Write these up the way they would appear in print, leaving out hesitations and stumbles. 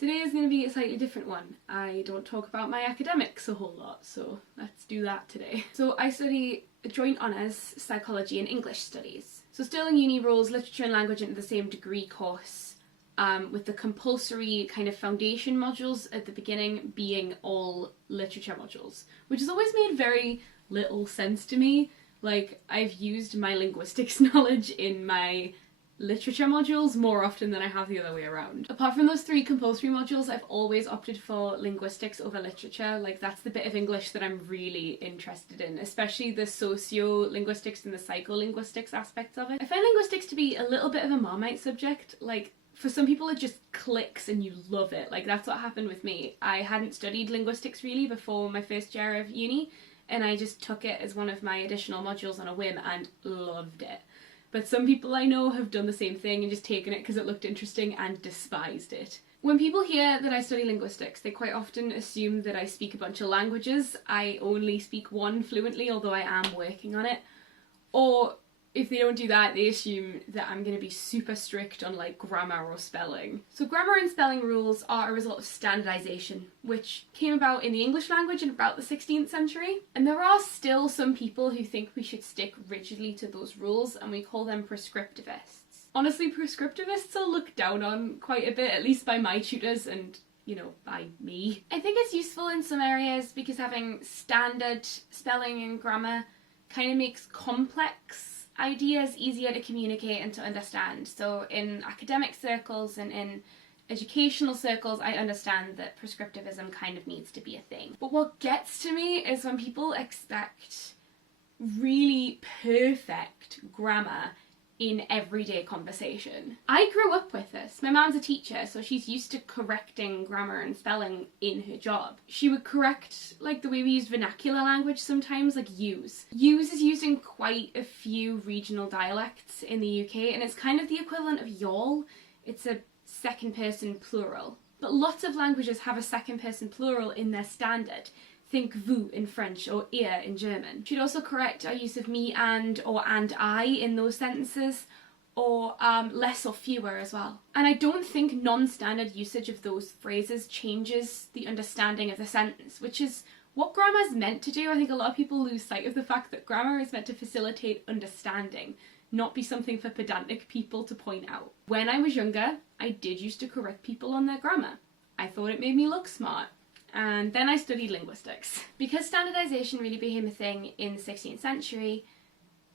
Today is going to be a slightly different one. I don't talk about my academics a whole lot, so let's do that today. So I study a joint honours, psychology and English studies. So Stirling Uni rolls literature and language into the same degree course, with the compulsory kind of foundation modules at the beginning being all literature modules, which has always made very little sense to me. Like, I've used my linguistics knowledge in my literature modules more often than I have the other way around. Apart from those 3 compulsory modules, I've always opted for linguistics over literature. Like, that's the bit of English that I'm really interested in, especially the sociolinguistics and the psycholinguistics aspects of it. I find linguistics to be a little bit of a Marmite subject. Like, for some people it just clicks and you love it. Like, that's what happened with me. I hadn't studied linguistics really before my first year of uni, and I just took it as one of my additional modules on a whim and loved it. But some people I know have done the same thing and just taken it because it looked interesting and despised it. When people hear that I study linguistics, they quite often assume that I speak a bunch of languages. I only speak one fluently, although I am working on it. Or if they don't do that, they assume that I'm going to be super strict on like grammar or spelling. So grammar and spelling rules are a result of standardisation, which came about in the English language in about the 16th century. And there are still some people who think we should stick rigidly to those rules, and we call them prescriptivists. Honestly, prescriptivists are looked down on quite a bit, at least by my tutors and, you know, by me. I think it's useful in some areas because having standard spelling and grammar kind of makes complex ideas easier to communicate and to understand. So in academic circles and in educational circles, I understand that prescriptivism kind of needs to be a thing. But what gets to me is when people expect really perfect grammar in everyday conversation. I grew up with this. My mum's a teacher, so she's used to correcting grammar and spelling in her job. She would correct like the way we use vernacular language sometimes, like use. Use is used in quite a few regional dialects in the UK, and it's kind of the equivalent of y'all. It's a second person plural. But lots of languages have a second person plural in their standard. Think vous in French or ihr in German. She'd also correct our use of me and or and I in those sentences, or less or fewer as well. And I don't think non-standard usage of those phrases changes the understanding of the sentence, which is what grammar is meant to do. I think a lot of people lose sight of the fact that grammar is meant to facilitate understanding, not be something for pedantic people to point out. When I was younger, I did used to correct people on their grammar. I thought it made me look smart. And then I studied linguistics. Because standardisation really became a thing in the 16th century,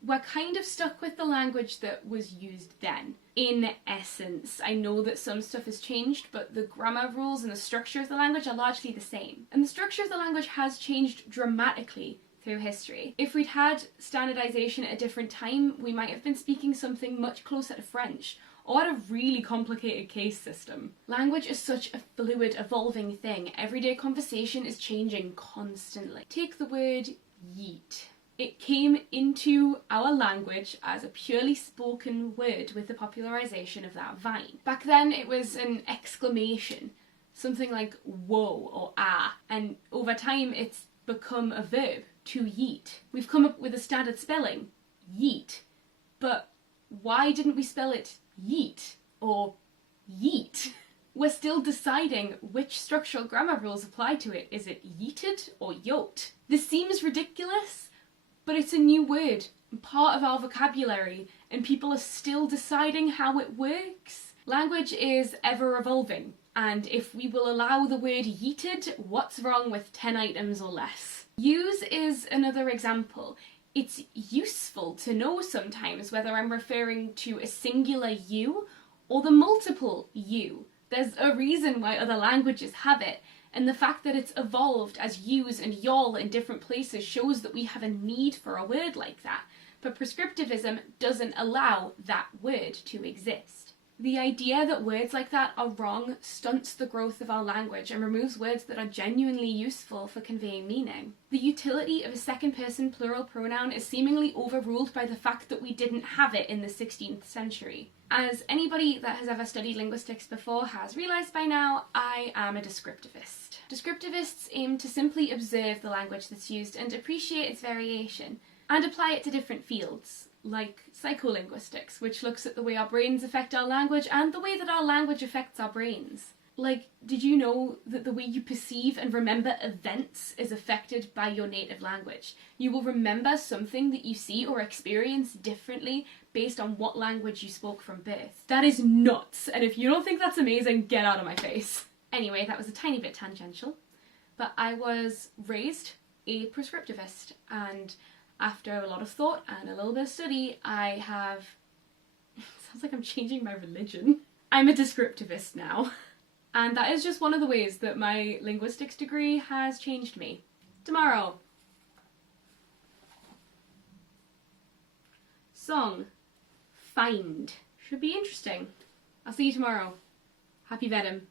we're kind of stuck with the language that was used then. In essence, I know that some stuff has changed, but the grammar rules and the structure of the language are largely the same. And the structure of the language has changed dramatically through history. If we'd had standardisation at a different time, we might have been speaking something much closer to French, or had a really complicated case system. Language is such a fluid, evolving thing. Everyday conversation is changing constantly. Take the word yeet. It came into our language as a purely spoken word with the popularisation of that vine. Back then it was an exclamation, something like whoa or ah, and over time it's become a verb, to yeet. We've come up with a standard spelling, yeet, but why didn't we spell it yeet or yeet? We're still deciding which structural grammar rules apply to it. Is it yeeted or yoked? This seems ridiculous, but it's a new word, part of our vocabulary, and people are still deciding how it works. Language is ever evolving, and if we will allow the word yeeted, what's wrong with 10 items or less? Use is another example. It's useful to know sometimes whether I'm referring to a singular you or the multiple you. There's a reason why other languages have it, and the fact that it's evolved as yous and y'all in different places shows that we have a need for a word like that. But prescriptivism doesn't allow that word to exist. The idea that words like that are wrong stunts the growth of our language and removes words that are genuinely useful for conveying meaning. The utility of a second-person plural pronoun is seemingly overruled by the fact that we didn't have it in the 16th century. As anybody that has ever studied linguistics before has realised by now, I am a descriptivist. Descriptivists aim to simply observe the language that's used and appreciate its variation, and apply it to different fields, like psycholinguistics, which looks at the way our brains affect our language and the way that our language affects our brains. Like, did you know that the way you perceive and remember events is affected by your native language? You will remember something that you see or experience differently based on what language you spoke from birth. That is nuts, and if you don't think that's amazing, get out of my face. Anyway, that was a tiny bit tangential, but I was raised a prescriptivist, and after a lot of thought and a little bit of study, I have... sounds like I'm changing my religion. I'm a descriptivist now. And that is just one of the ways that my linguistics degree has changed me. Tomorrow. Song. Find. Should be interesting. I'll see you tomorrow. Happy VEDIM.